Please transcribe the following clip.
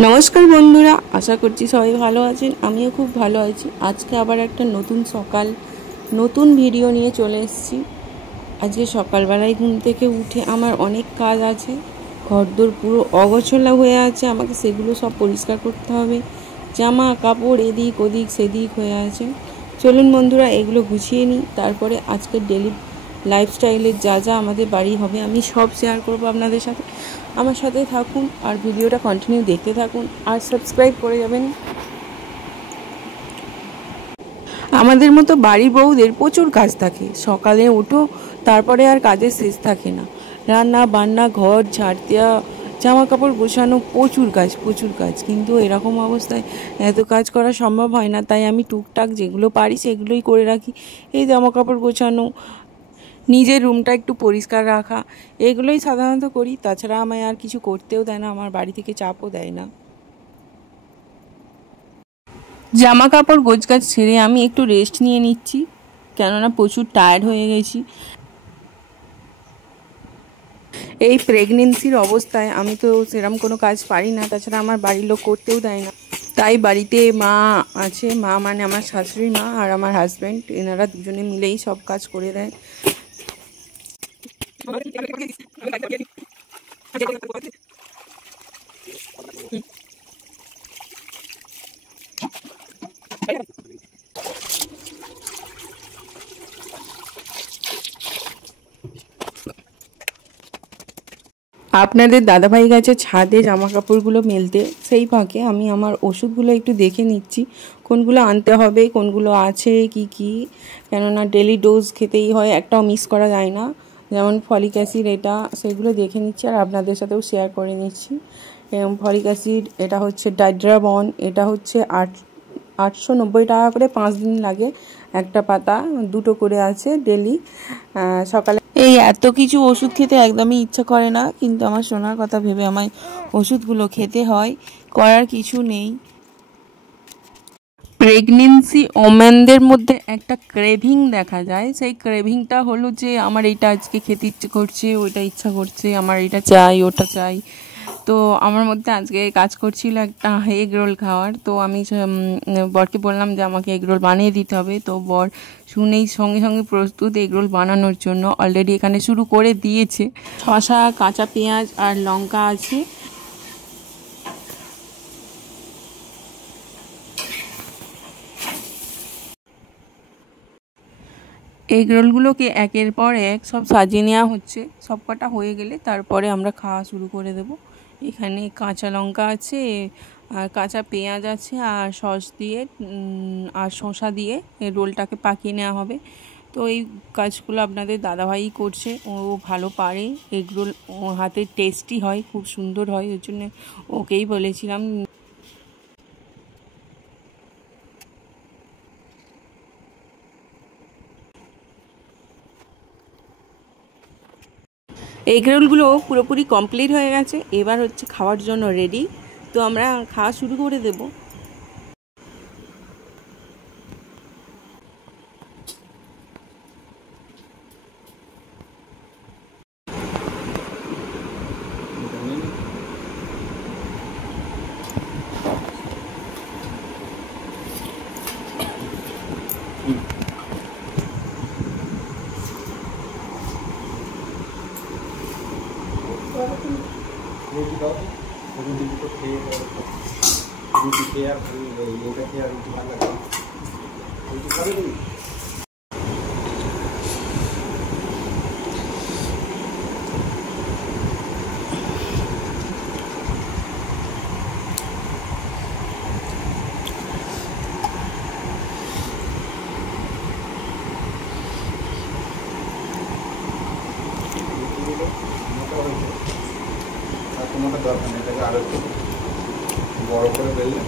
নমস্কার বন্ধুরা, আশা করছি সবাই ভালো আছেন। আমিও খুব ভালো আছি। আজকে আবার একটা নতুন সকাল, নতুন ভিডিও নিয়ে চলে এসেছি। আজকে সকালবেলায় ঘুম থেকে উঠে আমার অনেক কাজ আছে। ঘরদোর পুরো অগোছালো হয়ে আছে, আমাকে সেগুলো সব পরিষ্কার করতে হবে। জামা কাপড় এদিক ওদিক সেদিক হয়ে আছে। চলুন বন্ধুরা, এগুলো গুছিয়ে নিই, তারপরে আজকের ডেলি লাইফস্টাইলের যা যা আমাদের বাড়ি হবে আমি সব শেয়ার করব আপনাদের সাথে। আমার সাথে থাকুন আর ভিডিওটা কন্টিনিউ দেখতে থাকুন, আর সাবস্ক্রাইব করে যাবেন। আমাদের মতো বাড়ির বউদের প্রচুর কাজ থাকে। সকালে ওঠো, তারপরে আর কাজের শেষ থাকে না। রান্না বান্না, ঘর ঝাড় দেওয়া, জামা কাপড় গোছানো, প্রচুর কাজ। কিন্তু এরকম অবস্থায় এত কাজ করা সম্ভব হয় না, তাই আমি টুকটাক যেগুলো পারি সেগুলোই করে রাখি। এই জামা কাপড় গোছানো, নিজের রুমটা একটু পরিষ্কার রাখা, এগুলোই সাধারণত করি। তাছাড়া আমায় আর কিছু করতেও দেয় না, আমার বাড়ি থেকে চাপও দেয় না। জামা কাপড় গোছগাছ ছেড়ে আমি একটু রেস্ট নিয়ে নিচ্ছি, কেননা প্রচুর টায়ার্ড হয়ে গেছি। এই প্রেগনেন্সির অবস্থায় আমি তো সেরকম কোনো কাজ পারি না, তাছাড়া আমার বাড়ির লোক করতেও দেয় না। তাই বাড়িতে মা আছে, মা মানে আমার শাশুড়ি মা আর আমার হাজব্যান্ড, এনারা দুজনে মিলেই সব কাজ করে দেয়। আপনাদের দাদাভাই গেছে ছাদে জামা কাপড়গুলো মেলতে, সেই ফাঁকে আমি আমার ওষুধগুলো একটু দেখে নিচ্ছি, কোনগুলো আনতে হবে, কোনগুলো আছে কি, কেননা ডেলি ডোজ খেতেই হয়, একটাও মিস করা যায় না। যেমন ফলিক অ্যাসিড, এটা সেগুলো দেখে নিচ্ছি আর আপনাদের সাথেও শেয়ার করে নিচ্ছি। ফলিক অ্যাসিড এটা হচ্ছে ডাইড্রাবন, এটা হচ্ছে 890 টাকা করে, 5 দিন লাগে একটা পাতা, 2টো করে আছে ডেলি সকালে। এই এত কিছু ওষুধ খেতে একদমই ইচ্ছা করে না, কিন্তু আমার শোনার কথা ভেবে আমায় ওষুধগুলো খেতে হয়, করার কিছু নেই। প্রেগনেন্সি ওমেনদের মধ্যে একটা ক্রেভিং দেখা যায়। সেই ক্রেভিংটা হলো যে আমার এইটা আজকে খেতে ইচ্ছে করছে, ওইটা ইচ্ছা করছে, আমার এটা চাই ওটা চাই। তো আমার মধ্যে আজকে কাজ করছিল একটা এগ রোল খাওয়ার। তো আমি বরকে বললাম যে আমাকে এগ রোল বানিয়ে দিতে হবে। তো বর শুনেই সঙ্গে সঙ্গে প্রস্তুত এগ রোল বানানোর জন্য, অলরেডি এখানে শুরু করে দিয়েছে। শসা, কাঁচা পেঁয়াজ আর লঙ্কা আছে। এগ রোলগুলোকে একের পর এক সব সাজিয়ে নেওয়া হচ্ছে। সব কটা হয়ে গেলে তারপরে আমরা খাওয়া শুরু করে দেব। এখানে কাঁচা লঙ্কা আছে, আর কাঁচা পেঁয়াজ আছে, আর সস দিয়ে আর শসা দিয়ে রোলটাকে পাকিয়ে নেওয়া হবে। তো এই কাজগুলো আপনাদের দাদাভাই করছে, ও ভালো পারে। এগ রোল ও হাতের টেস্টি হয়, খুব সুন্দর হয়, ওই জন্য ওকেই বলেছিলাম। এগ রোলগুলো পুরোপুরি কমপ্লিট হয়ে গেছে, এবার হচ্ছে খাওয়ার জন্য রেডি। তো আমরা খাওয়া শুরু করে দেব। রুটি দাও, রুটি দুটো খেয়ে রুটি খেয়ে আর এটা খেয়ে আর রুটি ভালো লাগে। রুটি খাবে তুমি? তোমাকে দরকার নেই, এটাকে আরো একটু বড় করে বেললে